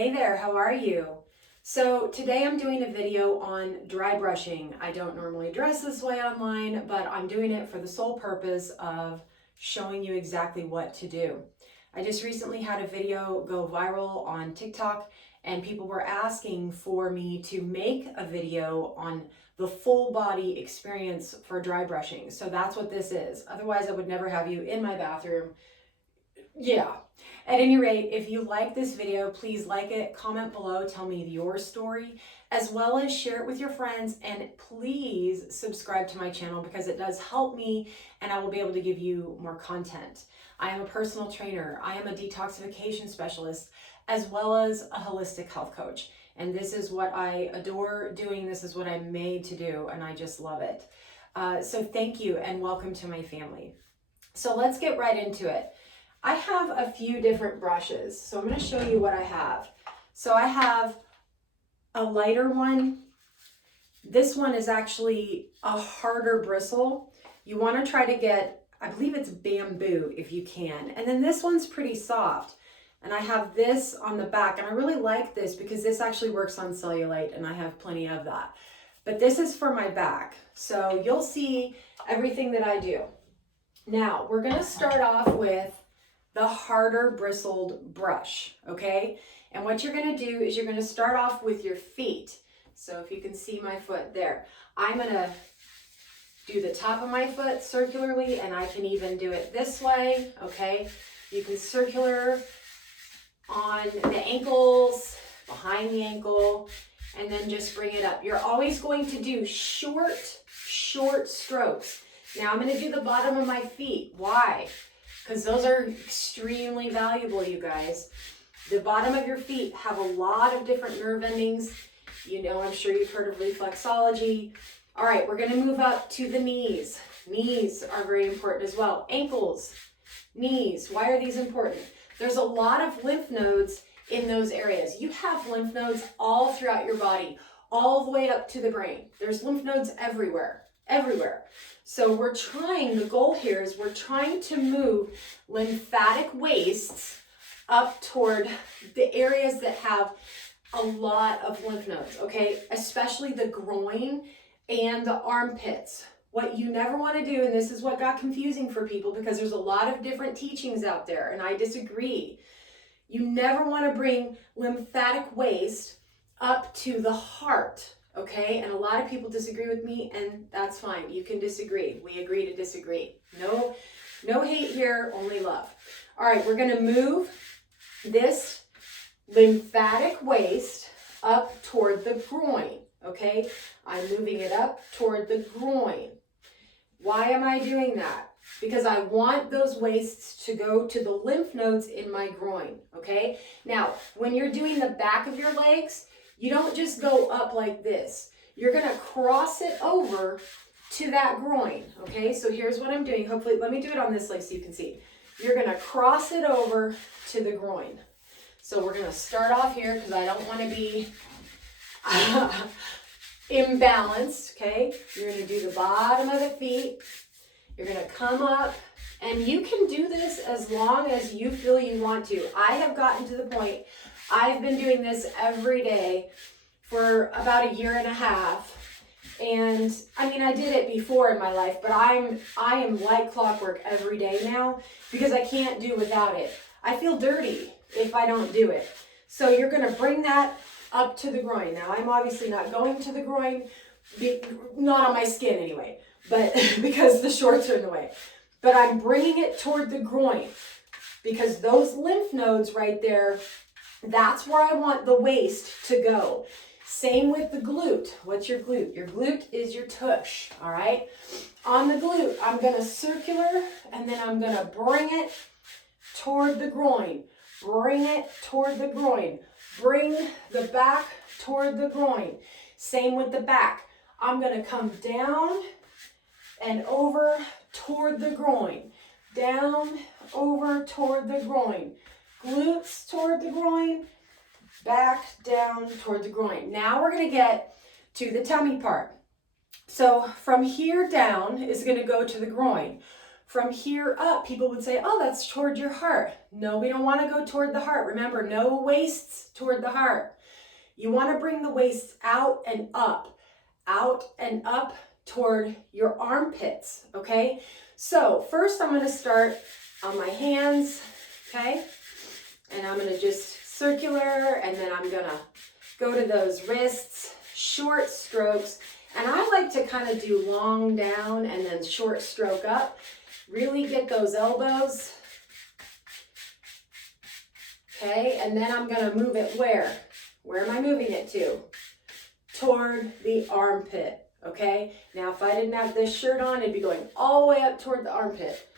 Hey there, how are you? So today I'm doing a video on dry brushing. I don't normally dress this way online, but I'm doing it for the sole purpose of showing you exactly what to do. I just recently had a video go viral on TikTok and people were asking for me to make a video on the full body experience for dry brushing. So that's what this is. Otherwise I would never have you in my bathroom. Yeah. At any rate, if you like this video, please like it, comment below, tell me your story, as well as share it with your friends, and please subscribe to my channel because it does help me and I will be able to give you more content. I am a personal trainer, I am a detoxification specialist, as well as a holistic health coach. And this is what I adore doing, this is what I'm made to do, and I just love it. So thank you and welcome to my family. So let's get right into it. I have a few different brushes, so I'm going to show you what I have. So I have a lighter one. This one is actually a harder bristle. You want to try to get, I believe it's bamboo if you can. And then this one's pretty soft. And I have this on the back, and I really like this because this actually works on cellulite and I have plenty of that. But this is for my back. So you'll see everything that I do. Now, we're going to start off with the harder bristled brush, okay? And what you're gonna do is you're gonna start off with your feet. So if you can see my foot there, I'm gonna do the top of my foot circularly, and I can even do it this way, okay? You can circular on the ankles, behind the ankle, and then just bring it up. You're always going to do short strokes. Now I'm gonna do the bottom of my feet. Why? Because those are extremely valuable, you guys. The bottom of your feet have a lot of different nerve endings. You know, I'm sure you've heard of reflexology. All right, we're going to move up to the knees. Knees are very important as well. Ankles, knees. Why are these important? There's a lot of lymph nodes in those areas. You have lymph nodes all throughout your body, all the way up to the brain. There's lymph nodes everywhere. So the goal here is we're trying to move lymphatic wastes up toward the areas that have a lot of lymph nodes, okay? Especially the groin and the armpits. What you never want to do, and this is what got confusing for people because there's a lot of different teachings out there, and I disagree. You never want to bring lymphatic waste up to the heart. Okay, and a lot of people disagree with me, and that's fine. You can disagree. We agree to disagree. No hate here, only love. All right, we're going to move this lymphatic waste up toward the groin. Okay, I'm moving it up toward the groin. Why am I doing that? Because I want those wastes to go to the lymph nodes in my groin. Okay, now when you're doing the back of your legs, you don't just go up like this. You're gonna cross it over to that groin, okay? So here's what I'm doing. Hopefully, let me do it on this leg so you can see. You're gonna cross it over to the groin. So we're gonna start off here because I don't wanna be imbalanced, okay? You're gonna do the bottom of the feet. You're gonna come up, and you can do this as long as you feel you want to. I have gotten to the point, I've been doing this every day for about 1.5 years. And I mean, I did it before in my life, but I am like clockwork every day now because I can't do without it. I feel dirty if I don't do it. So you're gonna bring that up to the groin. Now I'm obviously not going to the groin, not on my skin anyway, but because the shorts are in the way. But I'm bringing it toward the groin because those lymph nodes right there, that's where I want the waste to go. Same with the glute. What's your glute? Your glute is your tush, all right? On the glute, I'm gonna circular, and then I'm gonna bring it toward the groin. Bring it toward the groin. Bring the back toward the groin. Same with the back. I'm gonna come down and over toward the groin. Down, over toward the groin. Glutes toward the groin, back down toward the groin. Now we're going to get to the tummy part. So from here down is going to go to the groin. From here up, people would say, oh, that's toward your heart. No, we don't want to go toward the heart. Remember, no waists toward the heart. You want to bring the waist out and up toward your armpits, okay? So first I'm going to start on my hands, okay? And I'm going to just circular, and then I'm going to go to those wrists, short strokes. And I like to kind of do long down and then short stroke up. Really get those elbows. Okay, and then I'm going to move it where? Where am I moving it to? Toward the armpit. Okay, now if I didn't have this shirt on, it'd be going all the way up toward the armpit.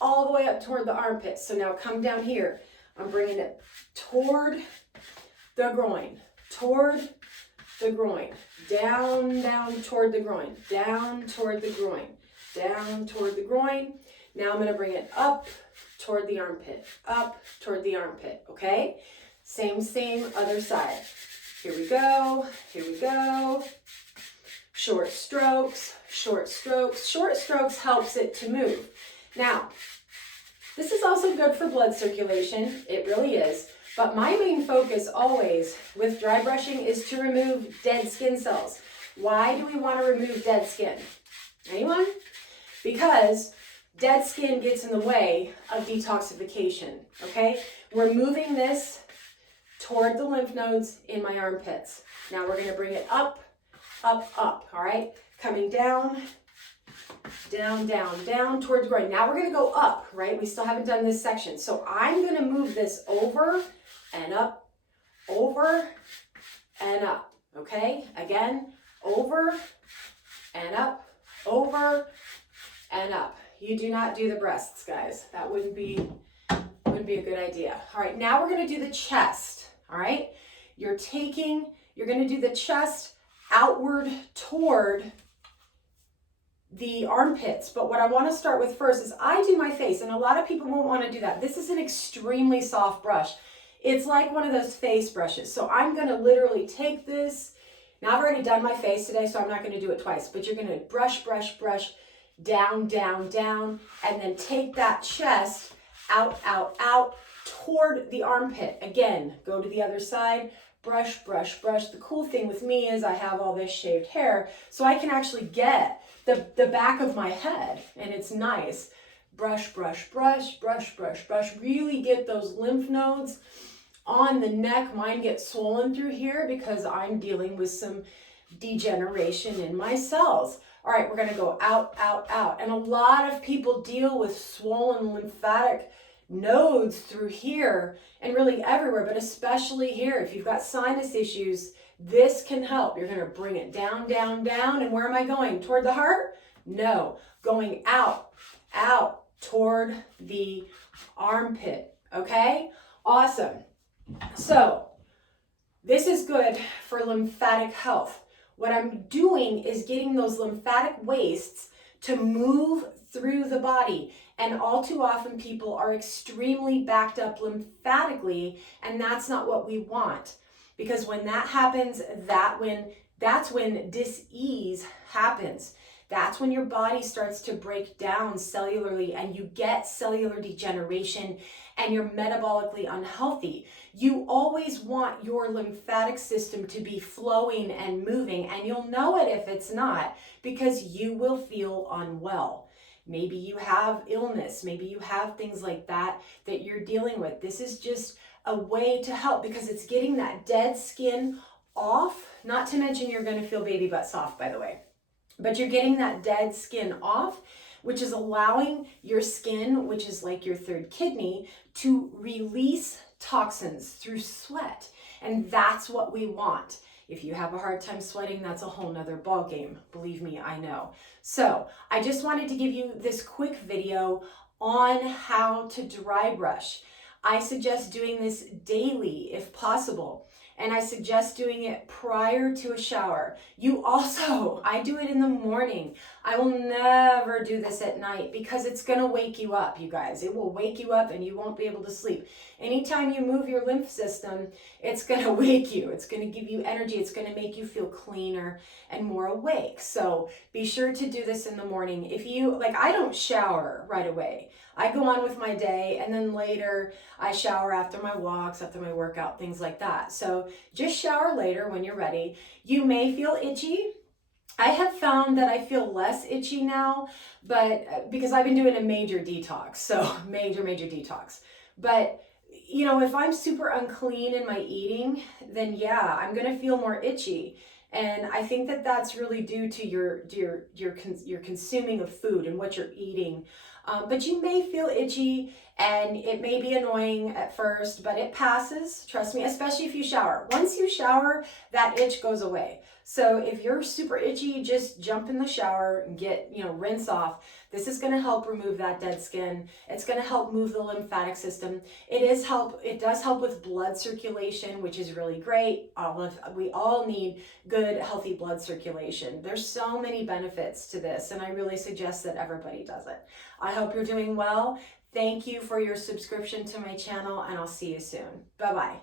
All the way up toward the armpit. So now come down here. I'm bringing it toward the groin. Toward the groin. Down, down toward the groin. Down toward the groin. Down toward the groin. Now I'm going to bring it up toward the armpit. Up toward the armpit. Okay? Same, other side. Here we go. Here we go. Short strokes, short strokes. Short strokes helps it to move. Now, this is also good for blood circulation. It really is. But my main focus always with dry brushing is to remove dead skin cells. Why do we want to remove dead skin? Anyone? Because dead skin gets in the way of detoxification, okay? We're moving this toward the lymph nodes in my armpits. Now we're going to bring it up, all right? Coming down, down, down, down towards the groin. Now we're going to go up, right? We still haven't done this section. So I'm going to move this over and up, over and up, okay? Again, over and up, over and up. You do not do the breasts, guys. That wouldn't be a good idea. All right, now we're going to do the chest, all right? You're going to do the chest outward toward the armpits. But what I want to start with first is I do my face, and a lot of people won't want to do that. This is an extremely soft brush. It's like one of those face brushes. So I'm going to literally take this. Now I've already done my face today, so I'm not going to do it twice, but you're going to brush, brush, brush, down, down, down, and then take that chest out, out, out toward the armpit. Again, go to the other side, brush, brush, brush. The cool thing with me is I have all this shaved hair, so I can actually get the back of my head, and it's nice. Brush, brush, brush, brush, brush, brush. Really get those lymph nodes on the neck. Mine get swollen through here because I'm dealing with some degeneration in my cells. All right, we're going to go out, out, out. And a lot of people deal with swollen lymphatic nodes through here and really everywhere, but especially here. If you've got sinus issues, this can help. You're going to bring it down, down, down. And where am I going? Toward the heart? No. Going out, out toward the armpit. Okay? Awesome. So this is good for lymphatic health. What I'm doing is getting those lymphatic wastes to move through the body. And all too often people are extremely backed up lymphatically, and that's not what we want. Because when that happens, that's when dis-ease happens. That's when your body starts to break down cellularly and you get cellular degeneration and you're metabolically unhealthy. You always want your lymphatic system to be flowing and moving, and you'll know it if it's not because you will feel unwell. Maybe you have illness, maybe you have things like that you're dealing with. This is just a way to help because it's getting that dead skin off, not to mention you're going to feel baby butt soft, by the way. But you're getting that dead skin off, which is allowing your skin, which is like your third kidney, to release toxins through sweat. And that's what we want. If you have a hard time sweating, that's a whole nother ball game. Believe me, I know. So I just wanted to give you this quick video on how to dry brush. I suggest doing this daily if possible. And I suggest doing it prior to a shower. You also, I do it in the morning. I will never do this at night because it's gonna wake you up, you guys. It will wake you up and you won't be able to sleep. Anytime you move your lymph system, it's gonna wake you. It's gonna give you energy. It's gonna make you feel cleaner and more awake. So be sure to do this in the morning. If you, like, I don't shower right away. I go on with my day, and then later I shower after my walks, after my workout, things like that. So just shower later when you're ready. You may feel itchy. I have found that I feel less itchy now, but because I've been doing a major detox, so major detox. But you know, if I'm super unclean in my eating, then yeah, I'm gonna feel more itchy. And I think that that's really due to your consuming of food and what you're eating. But you may feel itchy and it may be annoying at first, but it passes, trust me, especially if you shower. Once you shower, that itch goes away. So if you're super itchy, just jump in the shower and get, rinse off. This is gonna help remove that dead skin. It's gonna help move the lymphatic system. It does help with blood circulation, which is really great. We all need good, healthy blood circulation. There's so many benefits to this, and I really suggest that everybody does it. I hope you're doing well. Thank you for your subscription to my channel, and I'll see you soon. Bye-bye.